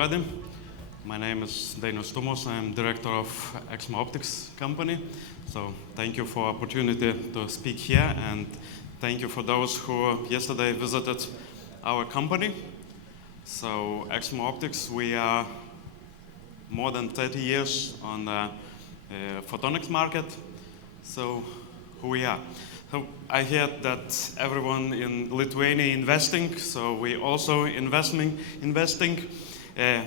everybody. My name is Dainius Tumosa. I'm director of EKSMA Optics company. So thank you for opportunity to speak here, and thank you for those who yesterday visited our company. So EKSMA Optics, we are more than 30 years on the photonics market. So who we are? So I heard that everyone in Lithuania investing, so we also investing.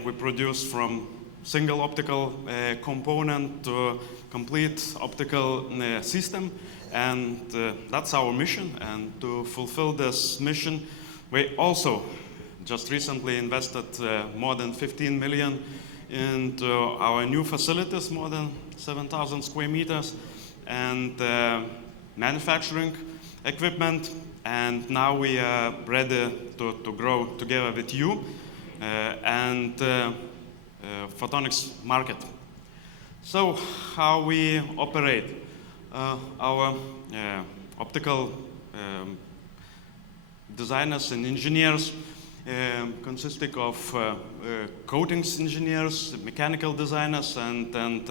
We produce from single optical component to complete optical system, and that's our mission. And to fulfill this mission, we also just recently invested more than 15 million into our new facilities, more than 7,000 square meters, and manufacturing equipment, and now we are ready to grow together with you and photonics market. So how we operate? Our optical designers and engineers consisting of coatings engineers, mechanical designers, and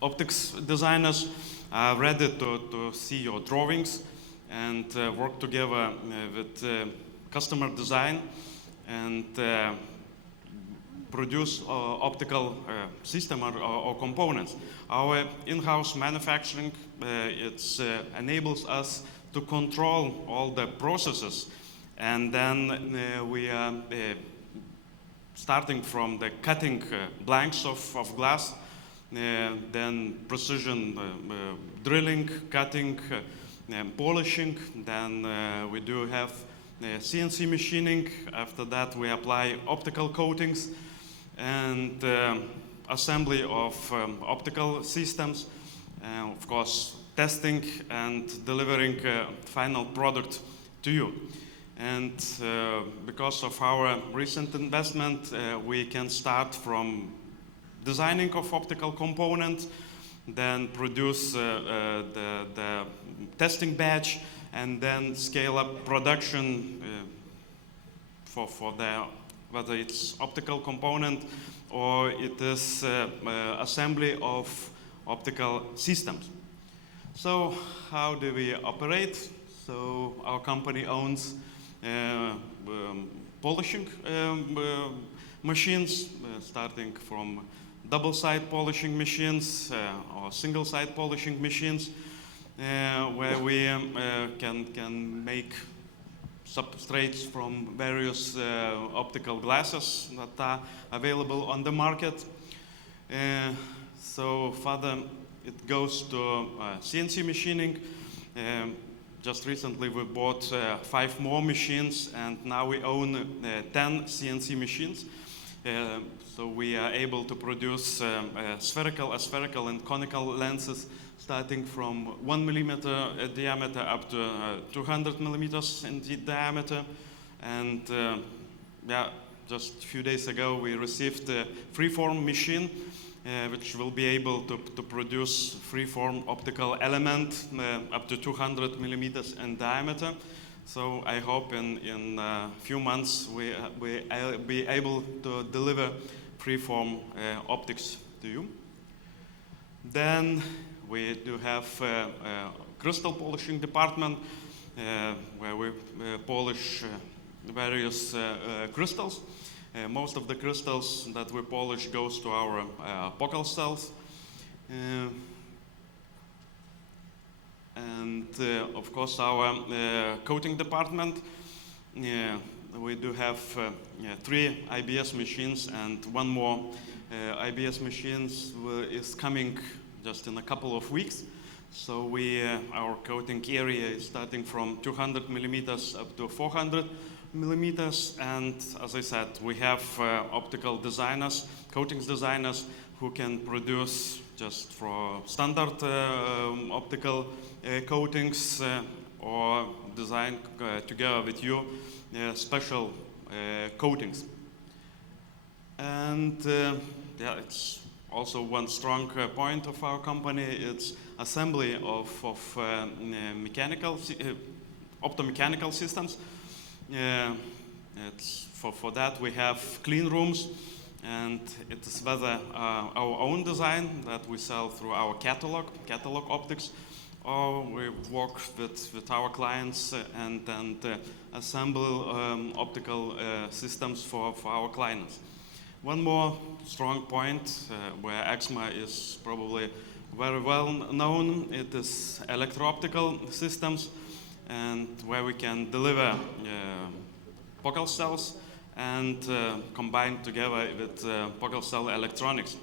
optics designers are ready to see your drawings and work together with customer design and produce optical system or components. Our in-house manufacturing enables us to control all the processes, and then we are starting from the cutting blanks of glass, then precision drilling, cutting, polishing. Then we do have CNC machining. After that, we apply optical coatings and assembly of optical systems. Of course, testing and delivering final product to you. And because of our recent investment, we can start from designing of optical components, then produce the testing batch, and then scale up production for the, whether it's optical component or it is assembly of optical systems. So how do we operate? So our company owns polishing machines, starting from double-side polishing machines or single-side polishing machines, where we can make substrates from various optical glasses that are available on the market. So further, it goes to CNC machining. Just recently we bought 5 more machines, and now we own 10 CNC machines. So we are able to produce spherical, aspherical, and conical lenses starting from 1 millimeter diameter up to 200 millimeters in diameter. And yeah, just a few days ago we received a freeform machine which will be able to produce freeform optical element up to 200 millimeters in diameter. So I hope in a few months we'll be able to deliver freeform optics to you. Then we do have a crystal polishing department where we polish various crystals. Most of the crystals that we polish goes to our focal cells. And of course our coating department, we do have 3 IBS machines, and 1 more IBS machines is coming just in a couple of weeks. So our coating area is starting from 200 millimeters up to 400 millimeters. And as I said, we have optical designers, coatings designers, who can produce just for standard optical coatings or design together with you special coatings. And yeah, it's also one strong point of our company. It's assembly of mechanical, optomechanical systems. For that we have clean rooms, and it is whether our own design that we sell through our catalog optics, or we work with our clients and assemble optical systems for our clients. One more strong point where EKSMA is probably very well known, it is electro-optical systems, and where we can deliver focal cells and combine together with focal cell electronics.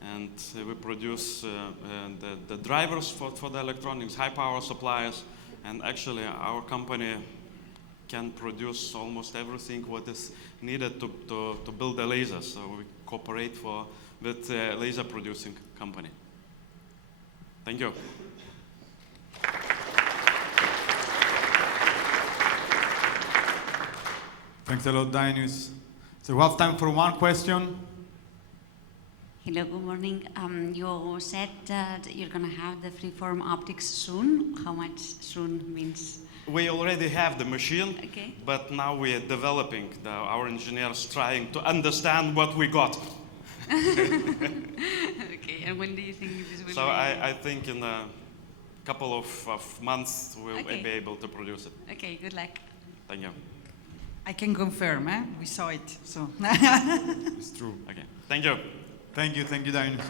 And we produce the drivers for the electronics, high power supplies, and actually our company can produce almost everything what is needed to build a laser. So we cooperate with a laser producing company. Thank you. Thanks a lot, Dainius. So we have time for one question. Hello, good morning. You said that you're going to have the freeform optics soon. How much soon means? We already have the machine, Okay. but now we are developing. Our engineers trying to understand what we got. Okay, and when do you think this will So be? I think in a couple of months we'll Okay. be able to produce it. Okay, good luck. Thank you. I can confirm, we saw it. So. It's true. Okay. Thank you. Thank you, Dainius.